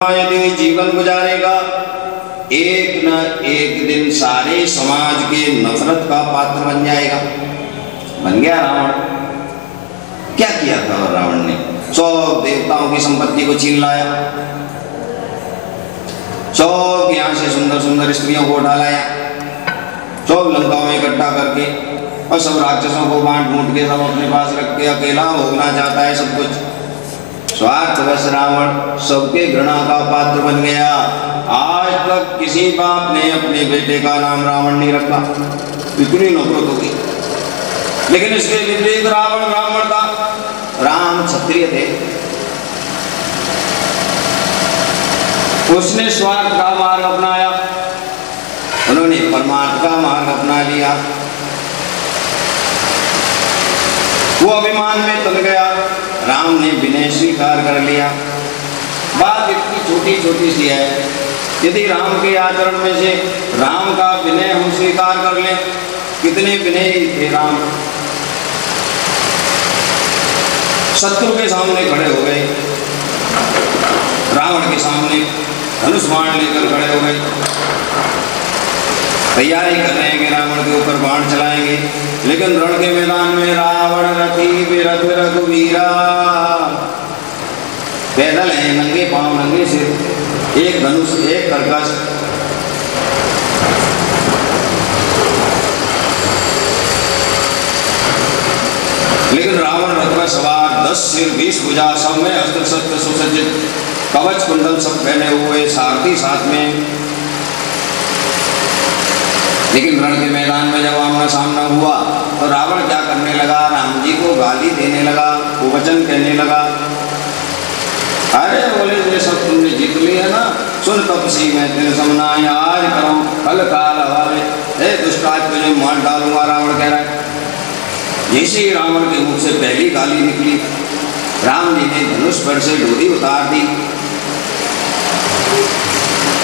यदि जीवन गुजारेगा एक न एक दिन सारे समाज के नफरत का पात्र बन जाएगा। बन गया रावण। क्या किया था रावण ने? 100 देवताओं की संपत्ति को छीन लाया, 100 यहां से सुंदर सुंदर स्त्रियों को उठा लाया, 100 लंकाओं में इकट्ठा करके, और सब राक्षसों को बांट बूंट के सब अपने पास रख के अकेला भोगना चाहता है सब कुछ। स्वार्थवश रावण सबके घृणा का पात्र बन गया। आज तक किसी बाप ने अपने बेटे का नाम रावण नहीं रखा, इतनी नफरत होगी। लेकिन इसके विपरीत रावण ब्राह्मण था, राम क्षत्रिय थे। उसने स्वार्थ का मार्ग अपनाया, उन्होंने परमार्थ का मार्ग अपना लिया। वो अभिमान में तल गया, राम ने विनय स्वीकार कर लिया। बात इतनी छोटी छोटी सी है, यदि राम के आचरण में से राम का विनय हम स्वीकार कर लें, कितने विनयी थे राम। शत्रु के सामने खड़े हो गए, रावण के सामने धनुष बाण लेकर खड़े हो गए, तैयारी कर रहे हैं कि रावण के ऊपर बाण चलाएंगे। लेकिन रण के मैदान में रावण रथी विरथ रघुवीरा, पैदल है, नंगे पांव नंगे सिर, एक धनुष एक कर्कश। लेकिन रावण रथ में सवार, 10 सिर 20 भुजा, सब में अस्त्र शस्त्र सुसज्जित, कवच कुंडल सब पहने हुए, सारथी साथ में। लेकिन रण के मैदान में जब आमना सामना हुआ तो रावण क्या करने लगा? राम जी को गाली देने लगा, वचन कहने लगा। अरे बोले ये सब तुमने जीत लिया ना, सुन तपसी मैं तेरे समनाए आज करूं कल काल हवाले, हे दुष्ट आज तुझे मार डालूंगा, रावण कह रहा है। जैसे ही रावण के मुख से पहली गाली निकली, राम जी ने धनुष पर से डोरी उतार दी।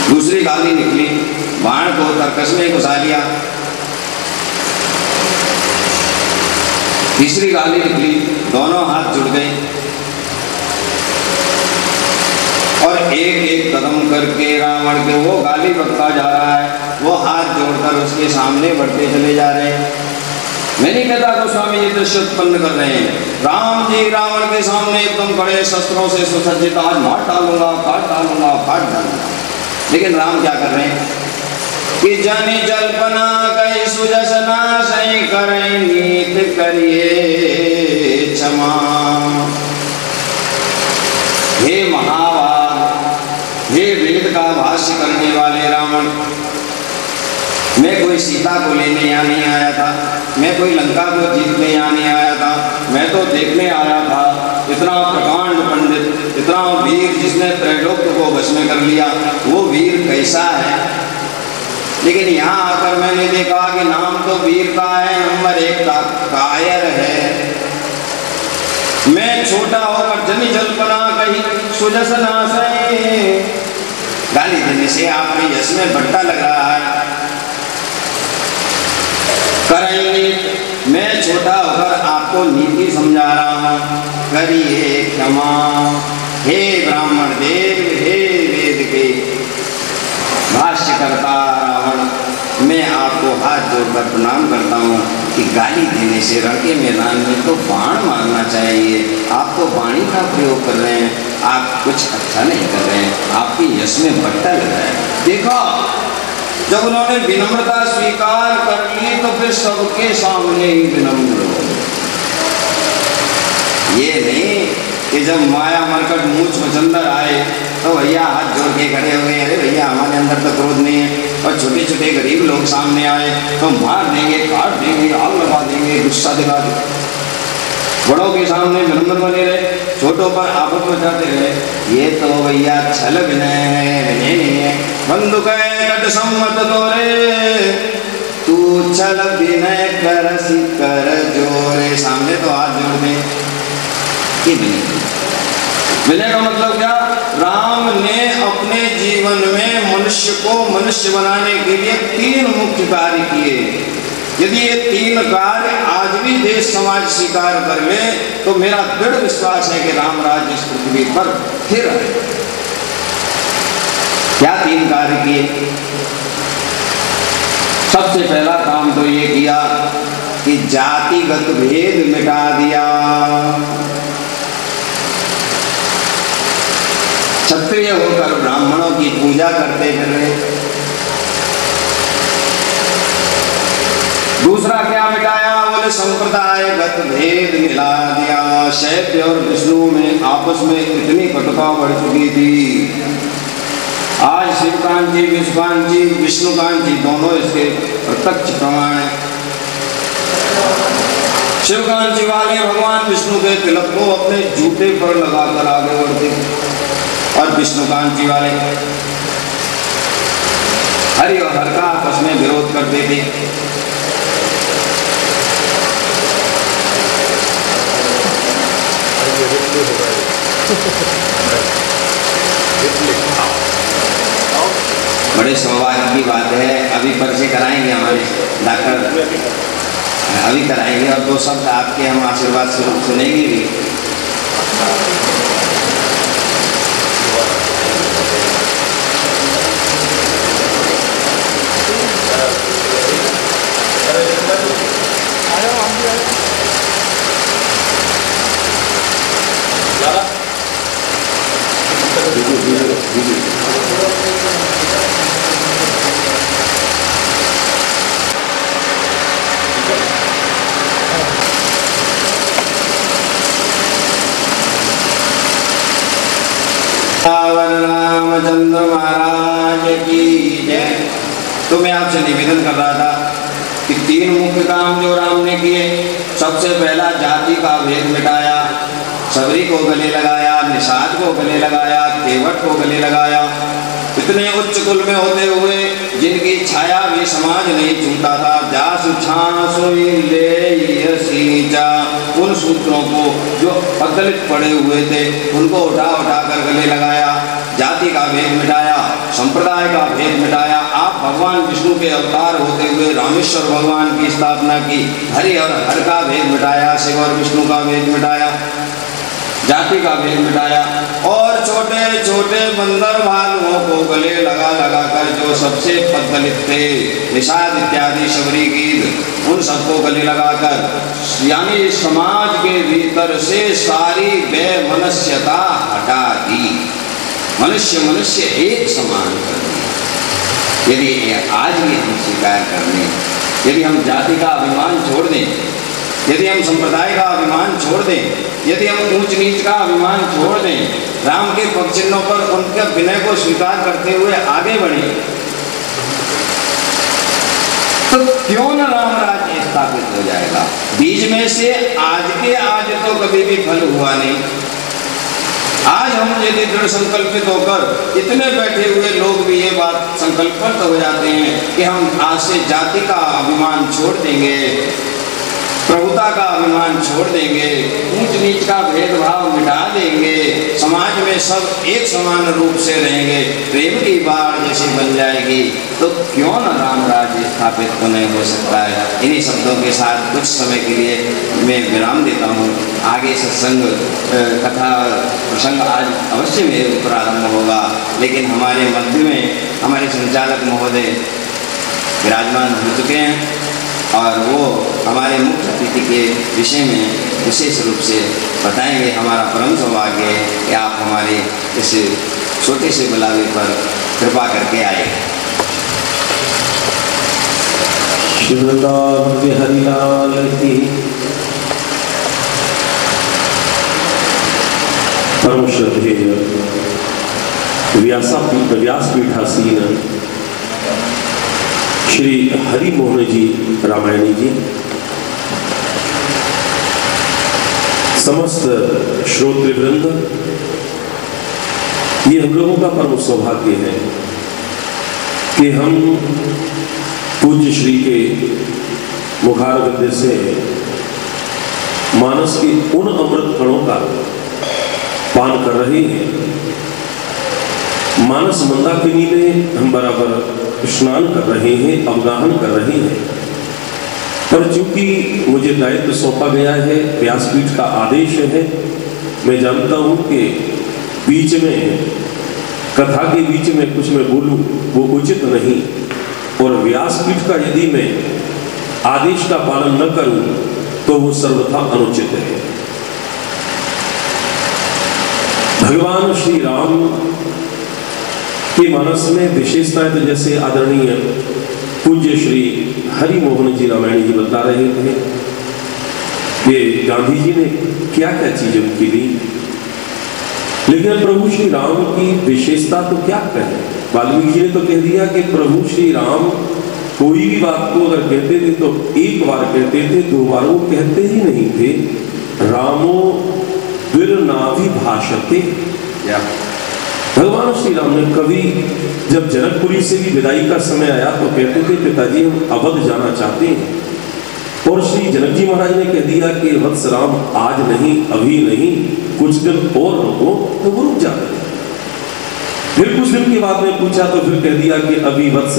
दूसरी गाली निकली, बाण को कर्कश में घुसा लिया। तीसरी गाली निकली, दोनों हाथ जुड़ गए और एक एक कदम करके रावण के वो गाली बकता जा रहा है, वो हाथ जोड़कर उसके सामने बढ़ते चले जा रहे हैं। मैं नहीं कहता गोस्वामी जी दृश्य उत्पन्न कर रहे हैं। राम जी रावण के सामने एकदम बड़े शस्त्रों से सुसज्जित, आज मार डालूंगा, काट डालूंगा, फाड़ डालूंगा। लेकिन राम क्या कर रहे हैं कि जनि जल्पना कई सुजसना सही करें नीत करिए क्षमा। हे महावाद, हे वेद का भाष्य करने वाले रावण, मैं कोई सीता को लेने यहाँ नहीं आया था, मैं कोई लंका को जीतने यहाँ नहीं आया था, मैं तो देखने आया था इतना प्रकांड पंडित, इतना वीर जिसने त्रैलोक्य को वश में कर लिया, वो वीर कैसा है। लेकिन यहाँ आकर मैंने देखा कि नाम तो वीर का है, नंबर 1 का कायर है। मैं छोटा होकर जनि जल्पना कही सुजसना से, गाली देने से आपके यश में भट्टा लग रहा है। करेंगे, मैं छोटा होकर आपको नीति समझा रहा हूँ, करिए क्षमा। हे ब्राह्मण देव, हे वेद के भाष्यकर्ता रावण, मैं आपको हाथ जोड़कर प्रणाम करता हूँ कि गाली देने से रण के मैदान में तो बाण मारना चाहिए, आप तो वाणी का प्रयोग कर रहे हैं, आप कुछ अच्छा नहीं कर रहे हैं, आपके यश में भट्टा लग रहा है। देखा, जब उन्होंने विनम्रता स्वीकार कर ली तो फिर सबके सामने ही विनम्र हो। ये नहीं कि जब माया मरकट मूछ मचंदर आए तो भैया हाथ जोड़ के खड़े हो गए, अरे भैया हमारे अंदर तो क्रोध नहीं है। और छोटे छोटे गरीब लोग सामने आए तो मार देंगे, काट देंगे, आग लगा देंगे, गुस्सा दिखा देंगे। बड़ों के सामने विनम्र बने रहे, छोटों पर आफत मचाते रहे। ये तो भैया छल विनय है, विनय नहीं है। बंदुक कट सम्मत तोरे, तू छल विनय कर कर जोरे। सामने तो हाथ जोड़ दे। विनय का मतलब क्या? राम ने अपने जीवन में मनुष्य को मनुष्य बनाने के लिए 3 मुख्य कार्य किए। यदि ये 3 कार्य आज भी देश समाज स्वीकार कर ले तो मेरा दृढ़ विश्वास है कि राम राज्य इस पृथ्वी पर फिर आए। क्या 3 कार्य किए? सबसे पहला काम तो ये किया कि जातिगत भेद मिटा दिया। क्षत्रिय होकर ब्राह्मणों की पूजा करते फिर रहे। दूसरा क्या मिटाया? बोले संप्रदायगत भेद मिला दिया। शैव और विष्णु में आपस में इतनी कटुता बढ़ चुकी थी। आज शिवकांत जी, विश्वकांत जी, विष्णुकांत जी दोनों इसके प्रत्यक्ष प्रमाण है। शिवकांत जी वाले भगवान विष्णु के तिलक को अपने जूते पर लगाकर आगे बढ़ते और विष्णुकांत जी वाले हरि और हर का आपस में विरोध करते थे। बड़े सौभाग्य की बात है, अभी परिचय कराएंगे हमारे डॉक्टर, अभी कराएंगे और 2 शब्द आपके हम आशीर्वाद स्वरूप सुनेंगे भी। रामचंद्र महाराज की जय। तो मैं आपसे निवेदन कर रहा था कि 3 मुख्य काम जो राम ने किए। सबसे पहला जाति का भेद मिटाया, सबरी को गले लगाया, निषाद को गले लगाया, केवट को गले लगाया। इतने उच्च कुल में होते हुए जिनकी छाया भी समाज नहीं छूता था, जासु छासु ले सींचा, उन सूत्रों को जो अदलित पड़े हुए थे उनको उठा उठा कर गले लगाया। जाति का भेद मिटाया, संप्रदाय का भेद मिटाया। आप भगवान विष्णु के अवतार होते हुए रामेश्वर भगवान की स्थापना की। हरि और हर का भेद मिटाया, शिव और विष्णु का भेद मिटाया, जाति का भेद मिटाया। और छोटे छोटे बंदर भालुओं को गले लगा लगा कर जो सबसे पद्दलित थे, निषाद इत्यादि शबरी गीत, उन सबको गले लगाकर यानी समाज के भीतर से सारी बेमनस्यता हटा दी। मनुष्य एक समान कर दिया। यदि आज भी हम स्वीकार कर लें, यदि हम जाति का अभिमान छोड़ दें, यदि हम संप्रदाय का अभिमान छोड़ दें, यदि हम ऊंच नीच का अभिमान छोड़ दें, राम के पग चिन्हों पर उनके विनय को स्वीकार करते हुए आगे बढ़े, तो क्यों न राम राज्य स्थापित हो जाएगा। बीज में से आज के आज तो कभी भी फल हुआ नहीं। आज हम यदि दृढ़ संकल्पित होकर इतने बैठे हुए लोग भी ये बात संकल्पित हो जाते हैं कि हम आज से जाति का अभिमान छोड़ देंगे, प्रभुता का अभिमान छोड़ देंगे, ऊंच नीच का भेदभाव मिटा देंगे, समाज में सब एक समान रूप से रहेंगे, प्रेम की बाढ़ जैसी बन जाएगी, तो क्यों न राम राज्य स्थापित तो नहीं हो सकता है। इन्हीं शब्दों के साथ कुछ समय के लिए मैं विराम देता हूँ। आगे सत्संग कथा प्रसंग आज अवश्य में प्रारंभ होगा, लेकिन हमारे मध्य में हमारे संचालक महोदय विराजमान हो चुके हैं और वो हमारे मुख्य अतिथि के विषय में विशेष रूप से बताएंगे। हमारा परम सौभाग्य है कि आप हमारे इस छोटे से बुलावे पर कृपा करके आए। हरिलाल की परम श्रद्धेय व्यासपीठासीन श्री हरि मोहन जी रामायणी जी, समस्त श्रोतृवृंद, ये हम लोगों का परम सौभाग्य है कि हम पूज्य श्री के मुखारविंद से मानस के उन अमृत कणों का पान कर रहे हैं। मानस मंदाकिनी में हम बराबर स्नान कर रहे हैं, अवगाहन कर रहे हैं, पर चूंकि मुझे दायित्व सौंपा गया है, व्यासपीठ का आदेश है, मैं जानता हूं कि बीच में कथा के बीच में कुछ मैं बोलूं वो उचित नहीं, और व्यासपीठ का यदि मैं आदेश का पालन न करूं तो वो सर्वथा अनुचित है। भगवान श्री राम के मानस में विशेषताएं तो जैसे आदरणीय पूज्य श्री हरि मोहन जी रामायणी जी बता रहे थे कि गांधी जी ने क्या क्या चीजें उनकी दी, लेकिन प्रभु श्री राम की विशेषता तो क्या कहें। वाल्मीकि जी ने तो कह दिया कि प्रभु श्री राम कोई भी बात को अगर कहते थे तो एक बार कहते थे, दो बार वो कहते ही नहीं थे। रामो द्विर्नाभि भाषते। भगवान श्री राम ने कभी जब जनकपुरी से भी विदाई का समय आया तो कहते थे पिताजी हम अवध जाना चाहते हैं, और श्री जनक जी महाराज ने कह दिया कि वत्स राम आज नहीं, अभी नहीं, कुछ दिन और रुको, तो वो रुक जाते थे। फिर कुछ दिन के बाद में पूछा तो फिर कह दिया कि अभी वत्स,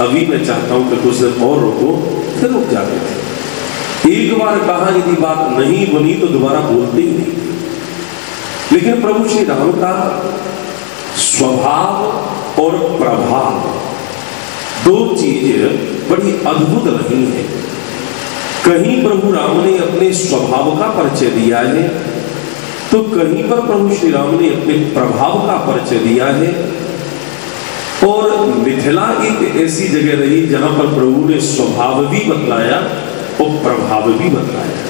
अभी मैं चाहता हूं कि कुछ दिन और रुको, फिर रुक जाते थे। एक बार कहा यदि बात नहीं बनी तो दोबारा बोलते ही नहीं। लेकिन प्रभु श्री राम का स्वभाव और प्रभाव दो चीज बड़ी अद्भुत रही है। कहीं प्रभु राम ने अपने स्वभाव का परिचय दिया है तो कहीं पर प्रभु श्री राम ने अपने प्रभाव का परिचय दिया है। और मिथिला एक ऐसी जगह रही जहां पर प्रभु ने स्वभाव भी बतलाया और प्रभाव भी बतलाया।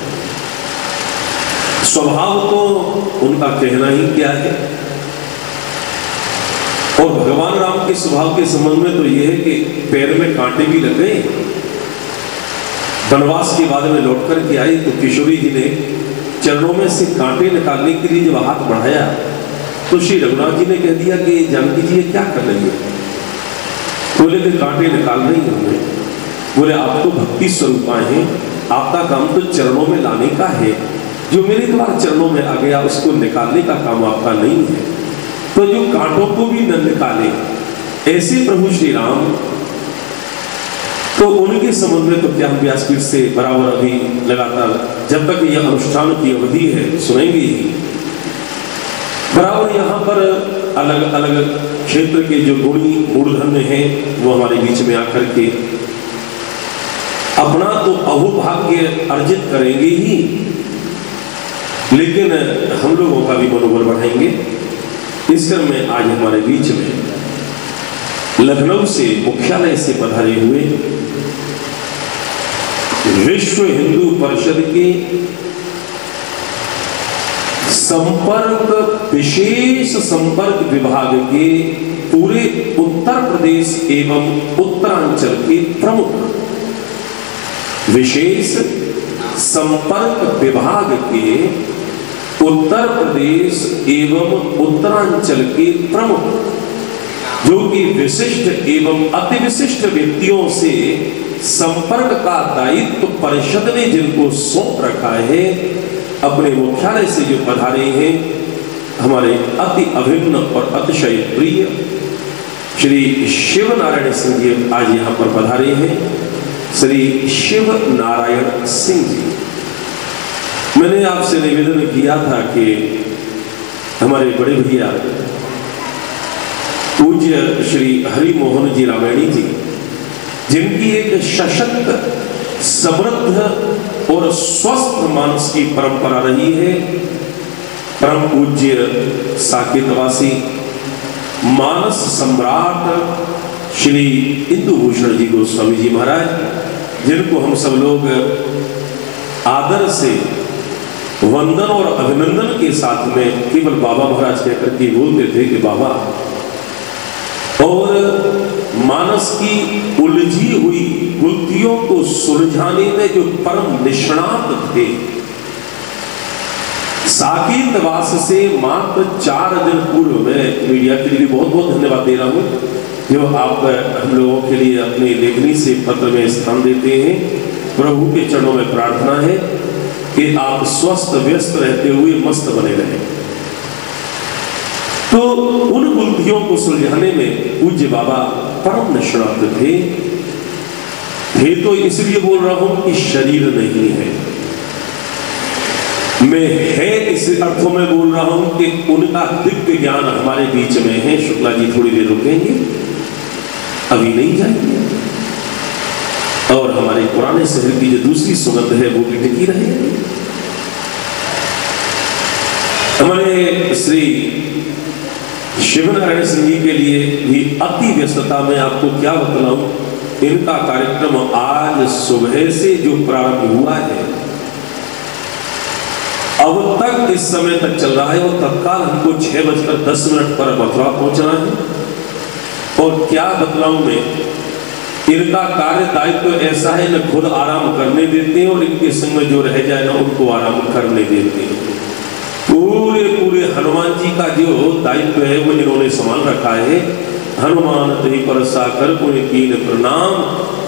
स्वभाव तो उनका कहना ही क्या है, और भगवान राम के स्वभाव के संबंध में तो यह है कि पैर में कांटे भी लग गए। वनवास के बाद में लौट कर के आई तो किशोरी जी ने चरणों में से कांटे निकालने के लिए जब हाथ बढ़ाया तो श्री रघुनाथ जी ने कह दिया कि जानकी जी ये क्या कर रही है। बोले कि कांटे निकाल रही हूं। बोले आप तो भक्ति स्वरूपा हैं, आपका काम तो चरणों में लाने का है, जो मेरे द्वारा चरणों में आ गया उसको निकालने का काम आपका नहीं है, तो जो कांटों को भी न निकाले ऐसे प्रभु श्री राम, तो उनके संबंध में तो क्या हम व्यासपीठ से बराबर अभी लगातार जब तक यह अनुष्ठान की अवधि है सुनेंगे ही। बराबर यहाँ पर अलग अलग क्षेत्र के जो गुणी मूर्धन्य हैं वो हमारे बीच में आकर के अपना तो अहोभाग्य अर्जित करेंगे ही, लेकिन हम लोगों का भी मनोबल बढ़ाएंगे। इस क्रम में आज हमारे बीच में लखनऊ से मुख्यालय से पधारे हुए विश्व हिंदू परिषद के संपर्क विशेष संपर्क विभाग के पूरे उत्तर प्रदेश एवं उत्तरांचल के प्रमुख विशेष संपर्क विभाग के उत्तर प्रदेश एवं उत्तरांचल के प्रमुख, जो कि विशिष्ट एवं अति विशिष्ट व्यक्तियों से संपर्क का दायित्व परिषद ने जिनको सौंप रखा है, अपने मुख्यालय से जो पधारे हैं हमारे अति अभिन्न और अतिशय प्रिय श्री शिव नारायण सिंह जी आज यहाँ पर पधारे हैं। श्री शिव नारायण सिंह जी, मैंने आपसे निवेदन किया था कि हमारे बड़े भैया पूज्य श्री हरि मोहन जी रामायणी जी, जिनकी एक सशक्त समृद्ध और स्वस्थ मानस की परंपरा रही है, परम पूज्य साकेतवासी मानस सम्राट श्री इंदु भूषण जी गोस्वामी जी महाराज, जिनको हम सब लोग आदर से वंदन और अभिनंदन के साथ में केवल बाबा महाराज कहकर के बोलते थे कि बाबा, और मानस की उलझी हुई गुत्थियों को सुलझाने में जो परम निष्णात थे। साकेतवास से मात्र 4 दिन पूर्व, मैं मीडिया के लिए बहुत बहुत धन्यवाद दे रहा हूं जो आप हम लोगों के लिए अपनी लेखनी से पत्र में स्थान देते हैं। प्रभु के चरणों में प्रार्थना है कि आप स्वस्थ व्यस्त रहते हुए मस्त बने रहें। तो उन गुत्थियों को सुलझाने में पूज्य बाबा परम निष्णात थे तो इसलिए बोल रहा हूं कि शरीर नहीं है। मैं है इस अर्थों में बोल रहा हूं कि उनका दिव्य ज्ञान हमारे बीच में है। शुक्ला जी थोड़ी देर रुकेंगे, अभी नहीं जाएंगे, और हमारे पुराने शहर की जो दूसरी सुगंध है वो भी टिकी रहेगी। हमारे श्री शिवनारायण सिंह जी के लिए भी अति व्यस्तता में आपको क्या बतलाऊं, इनका कार्यक्रम आज सुबह से जो प्रारंभ हुआ है अब तक इस समय तक चल रहा है, वो तत्काल हमको 6:10 पर मथुरा पहुंचना है। और क्या बतलाऊं मैं, इनका कार्य दायित्व ऐसा है न खुद आराम करने देते हैं और इनके संग में जो रह जाए ना उनको आराम करने देते हैं। पूरे हनुमान जी का जो दायित्व है वो इन्होंने संभाल रखा है। हनुमान तेहि परसा कर पुनि कीन प्रणाम,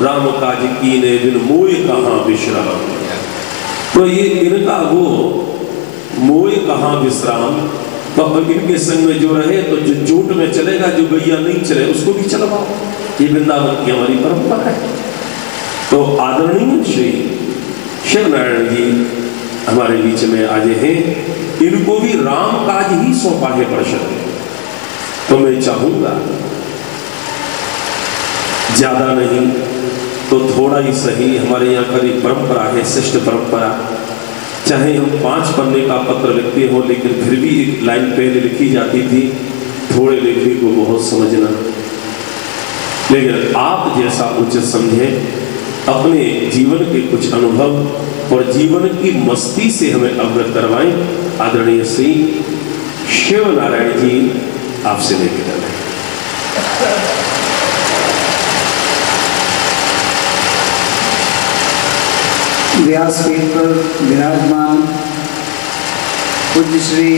राम काज कीने बिन मोय कहाँ विश्राम। तो ये इनका वो मोय कहाँ विश्राम, तो इनके संग में जो रहे तो जो जूट में चलेगा, जो गैया नहीं चले उसको भी चलवाओ। ये वृंदावन की हमारी परंपरा है। तो आदरणीय श्री शिवनारायण जी हमारे बीच में आज हैं, इनको भी राम काज ही सौंपा है परिषद। तो मैं चाहूंगा ज्यादा नहीं तो थोड़ा ही सही, हमारे यहाँ का एक परंपरा है, शिष्ट परंपरा, चाहे हम 5 पन्ने का पत्र लिखते हो लेकिन फिर भी एक लाइन पहले लिखी जाती थी, थोड़े लिखने को बहुत समझना, लेकिन आप जैसा उचित समझे अपने जीवन के कुछ अनुभव और जीवन की मस्ती से हमें अवगत करवाएं। आदरणीय श्री शिवनारायण जी आपसे निवेदन है। व्यासपीठ पर विराजमान पूज्य श्री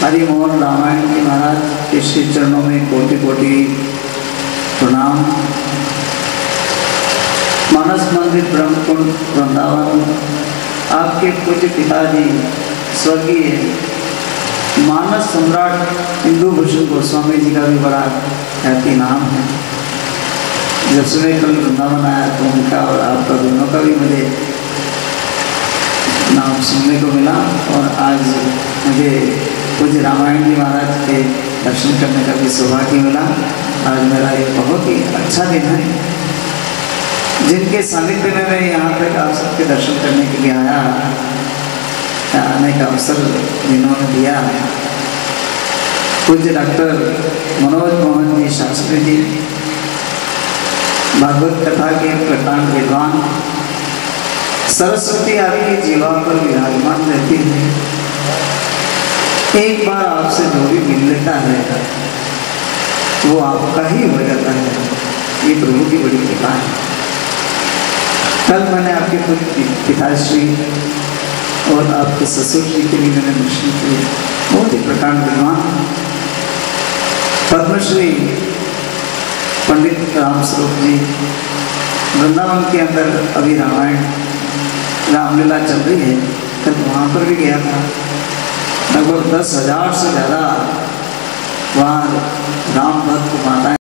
हरिमोहन रामायण जी महाराज के श्री चरणों में कोटि कोटि प्रणाम। मानस मंदिर ब्रह्मकुंड वृंदावन आपके पूज्य पिताजी स्वर्गीय मानस सम्राट इंदु भूषण गोस्वामी जी का भी बड़ा ख्याति नाम है। जब सुबह कल वृंदावन आया तो उनका और आपका दोनों का भी मुझे नाम सुनने को मिला, और आज मुझे पूज्य रामायण जी महाराज के दर्शन करने का भी सौभाग्य मिला। आज मेरा ये बहुत ही अच्छा दिन है, जिनके सानिध्य में मैं यहाँ तक आप सबके दर्शन करने के लिए आया, आने का अवसर जिन्होंने दिया। पूज्य डॉक्टर मनोज मोहन जी शास्त्री जी, भागवत कथा के प्रकांड विद्वान, सरस्वती आपकी जीवा पर विराजमान रहती है। एक बार आपसे जो भी मिल लेता है वो आपका ही हो जाता है। ये प्रभु की बड़ी कृपा है। कल मैंने आपके पूज्य पिताश्री और आपके ससुर जी के लिए मैंने दर्शन किए, बहुत ही प्रकांड विद्वान, पद्मश्री पंडित रामस्वरूप जी। वृंदावन के अंदर अभी रामायण रामलीला चल रही है, कल वहाँ पर भी गया था। लगभग 10,000 से ज़्यादा वहाँ राम भक्त माताएं